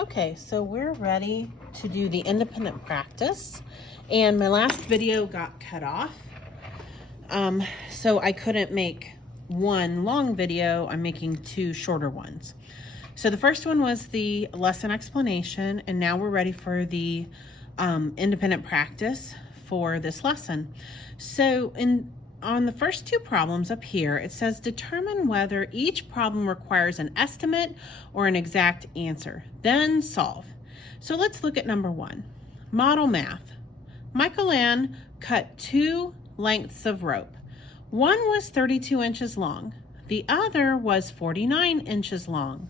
Okay, so we're ready to do the independent practice, and my last video got cut off, so I couldn't make one long video. I'm making two shorter ones. So the first one was the lesson explanation, and now we're ready for the independent practice for this lesson. So on the first two problems up here, it says determine whether each problem requires an estimate or an exact answer, then solve. So let's look at number one, model math. Michael Ann cut 2 lengths of rope. One was 32 inches long. The other was 49 inches long.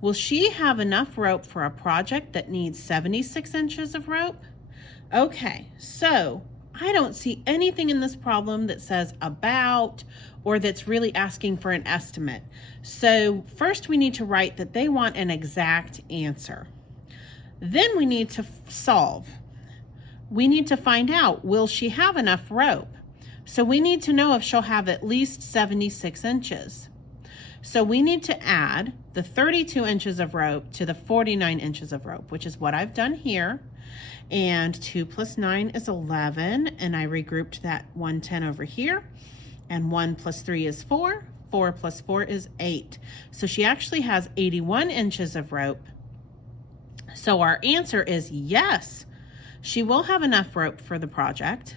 Will she have enough rope for a project that needs 76 inches of rope? Okay, so I don't see anything in this problem that says about or that's really asking for an estimate. So first we need to write that they want an exact answer. Then we need to solve. We need to find out, will she have enough rope? So we need to know if she'll have at least 76 inches. So we need to add the 32 inches of rope to the 49 inches of rope, which is what I've done here. And 2 plus 9 is 11, and I regrouped that 110 over here. And 1 plus 3 is 4. 4 plus 4 is 8. So she actually has 81 inches of rope. So our answer is yes, she will have enough rope for the project.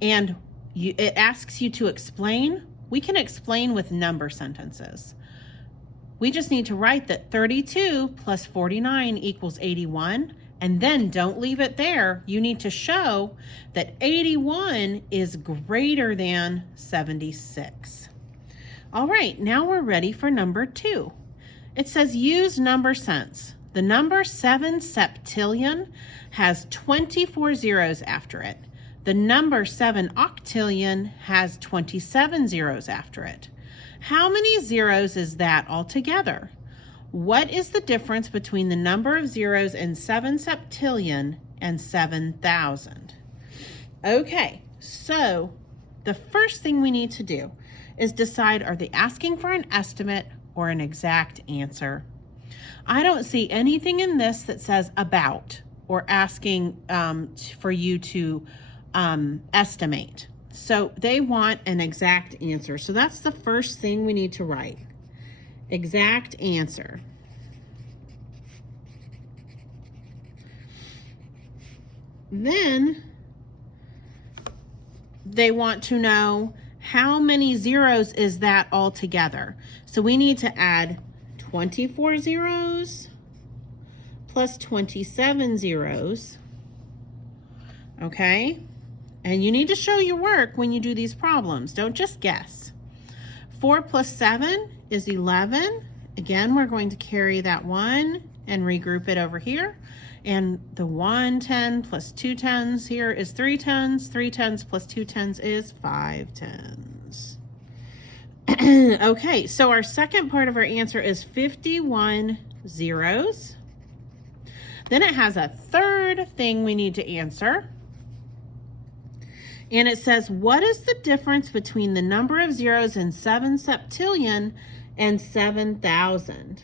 And it asks you to explain. We can explain with number sentences. We just need to write that 32 plus 49 equals 81. And then don't leave it there. You need to show that 81 is greater than 76. All right, now we're ready for number 2. It says use number sense. The number 7 septillion has 24 zeros after it. The number 7 octillion has 27 zeros after it. How many zeros is that altogether? What is the difference between the number of zeros in 7 septillion and 7,000? Okay, so the first thing we need to do is decide, are they asking for an estimate or an exact answer? I don't see anything in this that says about or asking for you to estimate. So they want an exact answer. So that's the first thing we need to write. Exact answer. Then they want to know how many zeros is that altogether. So we need to add 24 zeros plus 27 zeros. Okay? And you need to show your work when you do these problems. Don't just guess. 4 plus 7 is 11. Again, we're going to carry that 1 and regroup it over here. And the 1 10 plus 2 10s here is 3 10s. 3 10s plus 2 10s is 5 10s. Okay, so our second part of our answer is 51 zeros. Then it has a third thing we need to answer. And it says, what is the difference between the number of zeros in 7 septillion and 7,000?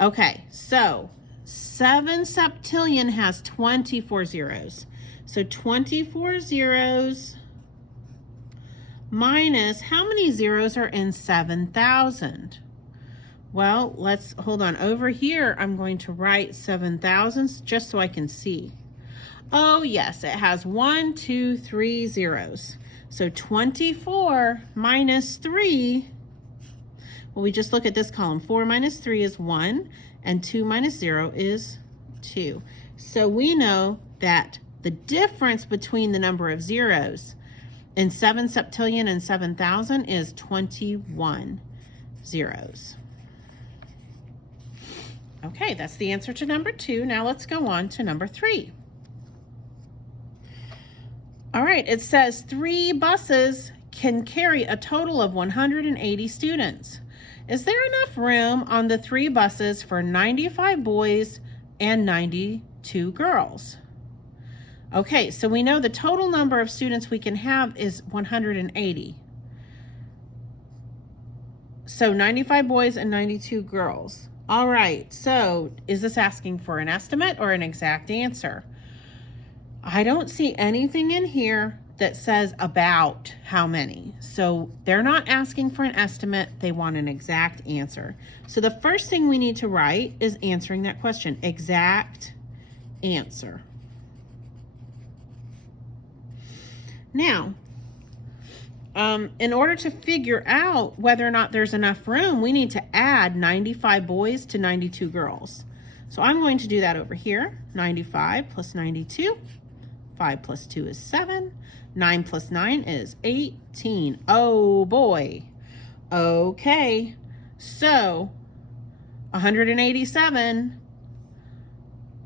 Okay, so 7 septillion has 24 zeros. So 24 zeros minus how many zeros are in 7,000? Well, let's hold on. Over here, I'm going to write 7,000 just so I can see. Oh yes, it has 1, 2, 3 zeros. So 24 minus 3, well, we just look at this column. 4 minus 3 is 1, and 2 minus 0 is 2. So we know that the difference between the number of zeros in 7 septillion and 7,000 is 21 zeros. Okay, that's the answer to number 2. Now let's go on to number 3. All right, it says 3 buses can carry a total of 180 students. Is there enough room on the 3 buses for 95 boys and 92 girls? Okay, so we know the total number of students we can have is 180. So 95 boys and 92 girls. All right, so is this asking for an estimate or an exact answer? I don't see anything in here that says about how many. So they're not asking for an estimate, they want an exact answer. So the first thing we need to write is answering that question, exact answer. Now, in order to figure out whether or not there's enough room, we need to add 95 boys to 92 girls. So I'm going to do that over here. 95 plus 92. 5 plus 2 is 7. 9 plus 9 is 18. Oh boy. Okay. So 187.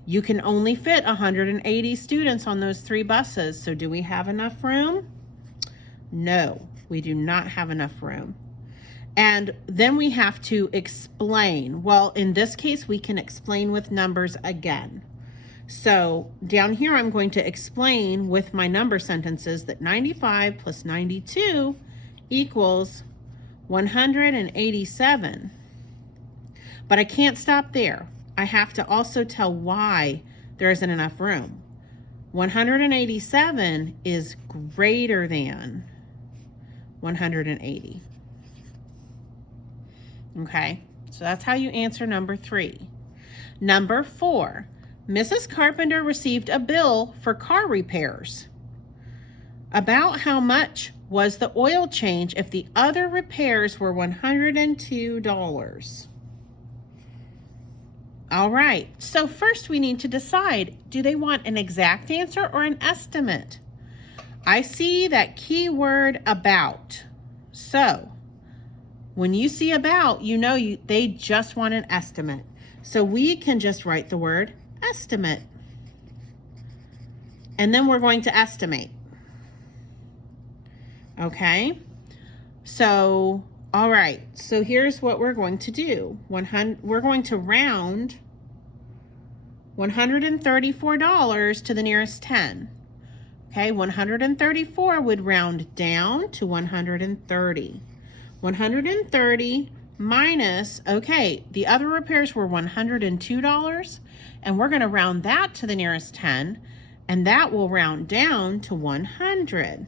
You can only fit 180 students on those 3 buses. So do we have enough room? No, we do not have enough room. And then we have to explain. Well, in this case, we can explain with numbers again. So down here, I'm going to explain with my number sentences that 95 plus 92 equals 187. But I can't stop there. I have to also tell why there isn't enough room. 187 is greater than 180. Okay, so that's how you answer number 3. Number 4, Mrs. Carpenter received a bill for car repairs. About how much was the oil change if the other repairs were $102? All right, so first we need to decide, do they want an exact answer or an estimate? I see that keyword about. So when you see about, you know they just want an estimate. So we can just write the word estimate. And then we're going to estimate. Okay? So, all right. So here's what we're going to do. We're going to round $134 to the nearest 10. Okay, 134 would round down to 130. 130 minus, okay, the other repairs were $102, and we're going to round that to the nearest 10, and that will round down to 100.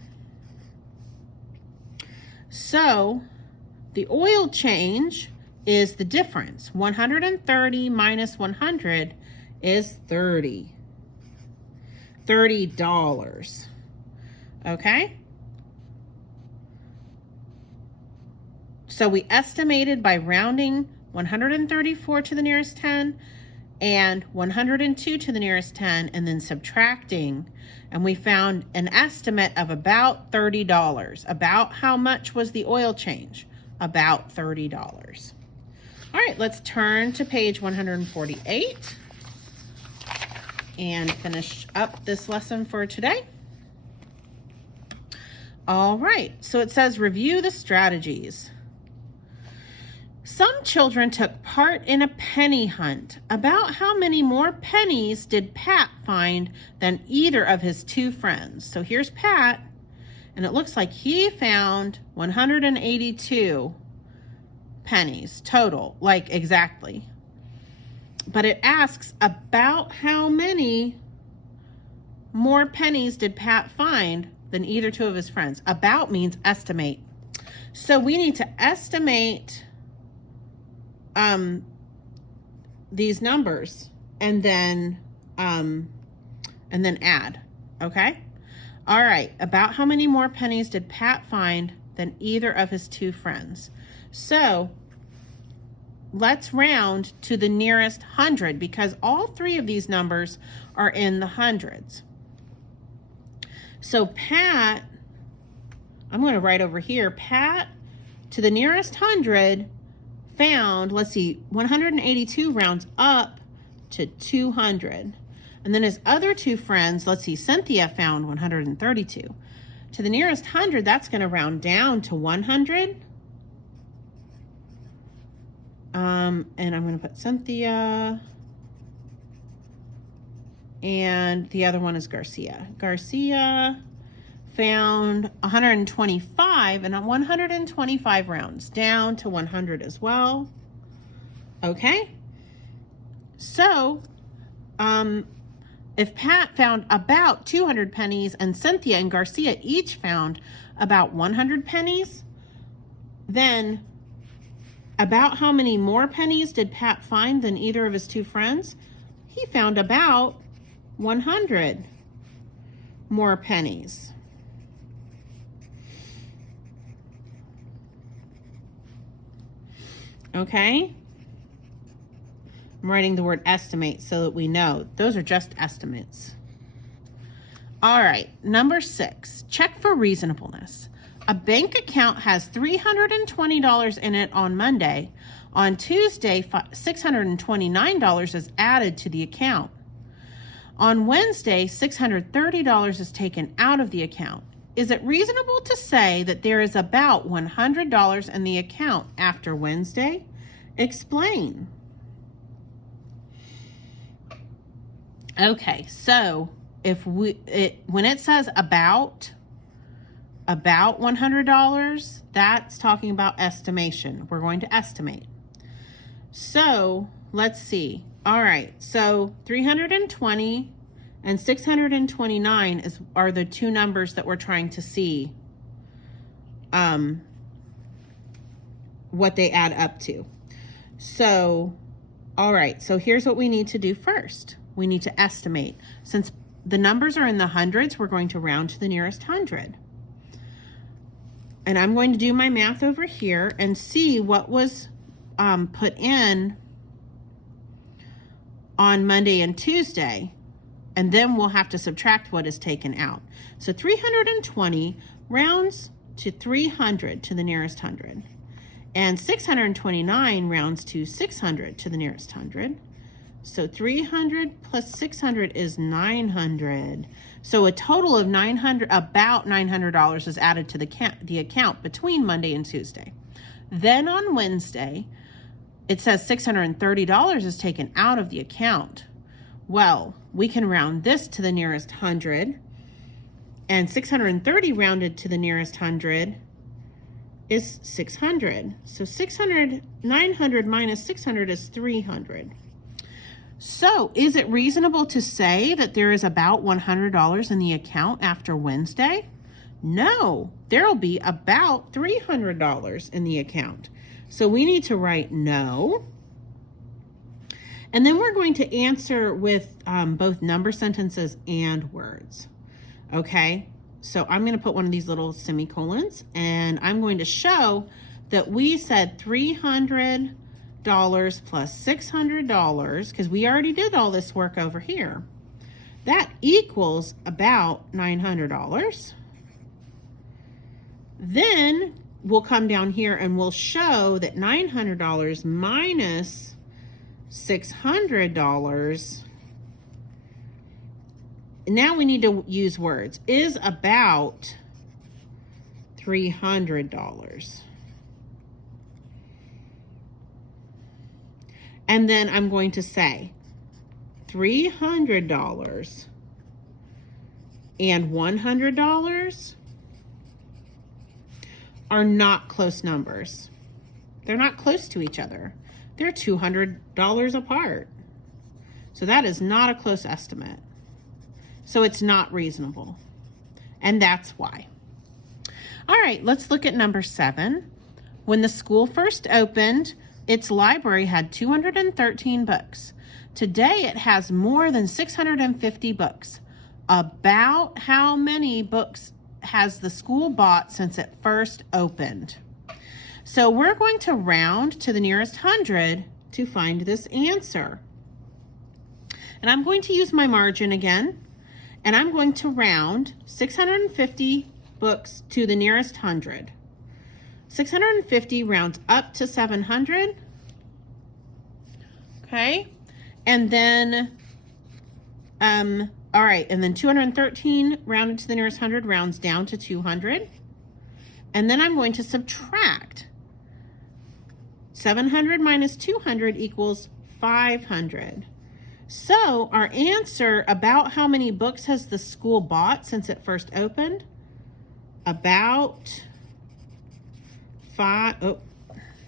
So the oil change is the difference. 130 minus 100 is 30. $30. Okay? So we estimated by rounding 134 to the nearest 10 and 102 to the nearest 10 and then subtracting, and we found an estimate of about $30. About how much was the oil change? About $30. All right, let's turn to page 148 and finish up this lesson for today. All right, so it says review the strategies. Some children took part in a penny hunt. About how many more pennies did Pat find than either of his 2 friends? So here's Pat, and it looks like he found 182 pennies total, like exactly. But it asks about how many more pennies did Pat find than either 2 of his friends. About means estimate. So we need to estimate these numbers and then add, okay? All right, about how many more pennies did Pat find than either of his 2 friends? So let's round to the nearest 100 because all 3 of these numbers are in the hundreds. So Pat, I'm going to write over here, Pat to the nearest 100 found, let's see, 182 rounds up to 200. And then his other 2 friends, let's see, Cynthia found 132. To the nearest 100, that's going to round down to 100. And I'm going to put Cynthia. And the other one is Garcia. Garcia found 125, and 125 rounds down to 100 as well. Okay, So, if Pat found about 200 pennies and Cynthia and Garcia each found about 100 pennies, then about how many more pennies did Pat find than either of his two friends? He found about 100 more pennies. Okay? I'm writing the word estimate so that we know those are just estimates. All right, number 6, check for reasonableness. A bank account has $320 in it on Monday. On Tuesday, $629 is added to the account. On Wednesday, $630 is taken out of the account. Is it reasonable to say that there is about $100 in the account after Wednesday? Explain. Okay, so when it says about $100, that's talking about estimation. We're going to estimate. So let's see. All right, so 320 and 629 are the two numbers that we're trying to see what they add up to. So, all right, so here's what we need to do first. We need to estimate. Since the numbers are in the hundreds, we're going to round to the nearest hundred. And I'm going to do my math over here and see what was put in on Monday and Tuesday. And then we'll have to subtract what is taken out. So 320 rounds to 300 to the nearest hundred. And 629 rounds to 600 to the nearest hundred. So 300 plus 600 is 900. So a total of about $900 is added to the account between Monday and Tuesday. Then on Wednesday, it says $630 is taken out of the account. Well, we can round this to the nearest hundred, and 630 rounded to the nearest hundred is 600. So 900 minus 600 is 300. So is it reasonable to say that there is about $100 in the account after Wednesday? No, there'll be about $300 in the account. So we need to write no. And then we're going to answer with both number sentences and words. Okay, so I'm going to put one of these little semicolons, and I'm going to show that we said $300 plus $600, because we already did all this work over here. That equals about $900. Then we'll come down here and we'll show that $900 minus $600, now we need to use words, is about $300. And then I'm going to say $300 and $100 are not close numbers. They're not close to each other. They're $200 apart. So that is not a close estimate. So it's not reasonable. And that's why. All right, let's look at number 7. When the school first opened, its library had 213 books. Today it has more than 650 books. About how many books has the school bought since it first opened? So we're going to round to the nearest hundred to find this answer. And I'm going to use my margin again, and I'm going to round 650 books to the nearest hundred. 650 rounds up to 700. Okay, and then, all right, and then 213 rounded to the nearest hundred rounds down to 200. And then I'm going to subtract. 700 minus 200 equals 500. So our answer about how many books has the school bought since it first opened? About 5. Oh,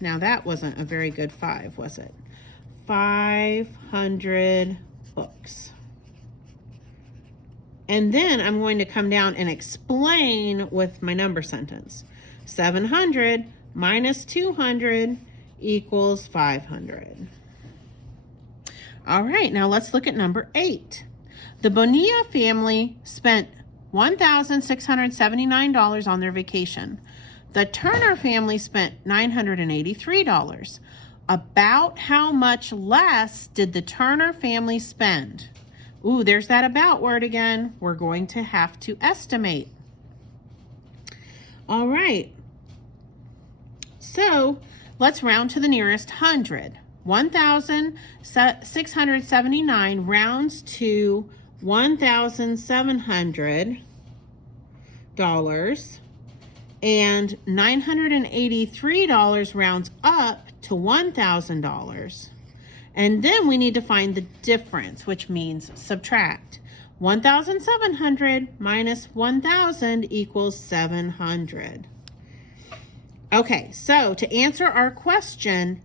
now that wasn't a very good 5, was it? 500 books. And then I'm going to come down and explain with my number sentence. 700 minus 200 equals 500. All right, now let's look at number 8. The Bonilla family spent $1,679 on their vacation. The Turner family spent $983. About how much less did the Turner family spend? Ooh, there's that about word again. We're going to have to estimate. All right. So let's round to the nearest hundred. 1,679 rounds to $1,700, and $983 rounds up to $1,000. And then we need to find the difference, which means subtract. 1,700 minus 1,000 equals 700. Okay, so to answer our question,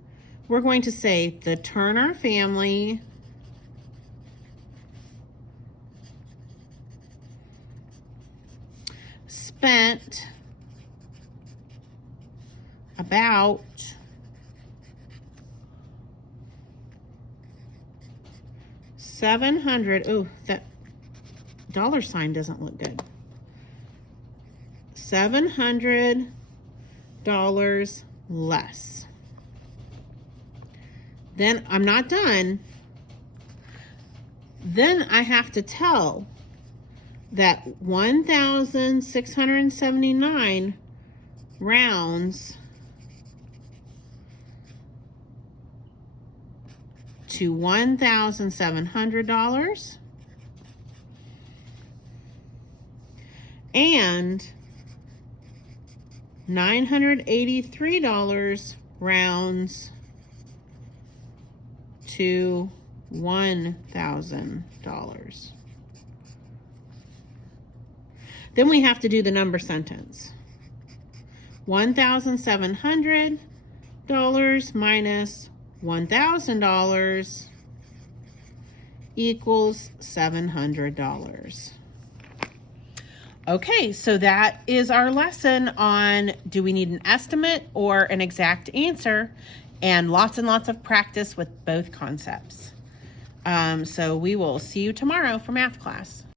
we're going to say the Turner family spent about $700. Oh, that dollar sign doesn't look good. $700 less. Then I'm not done. Then I have to tell that 1,679 rounds to $1,700, and $983 rounds to $1,000. Then we have to do the number sentence. $1,700 minus $1,000 equals $700. Okay, so that is our lesson on do we need an estimate or an exact answer, and lots of practice with both concepts. So we will see you tomorrow for math class.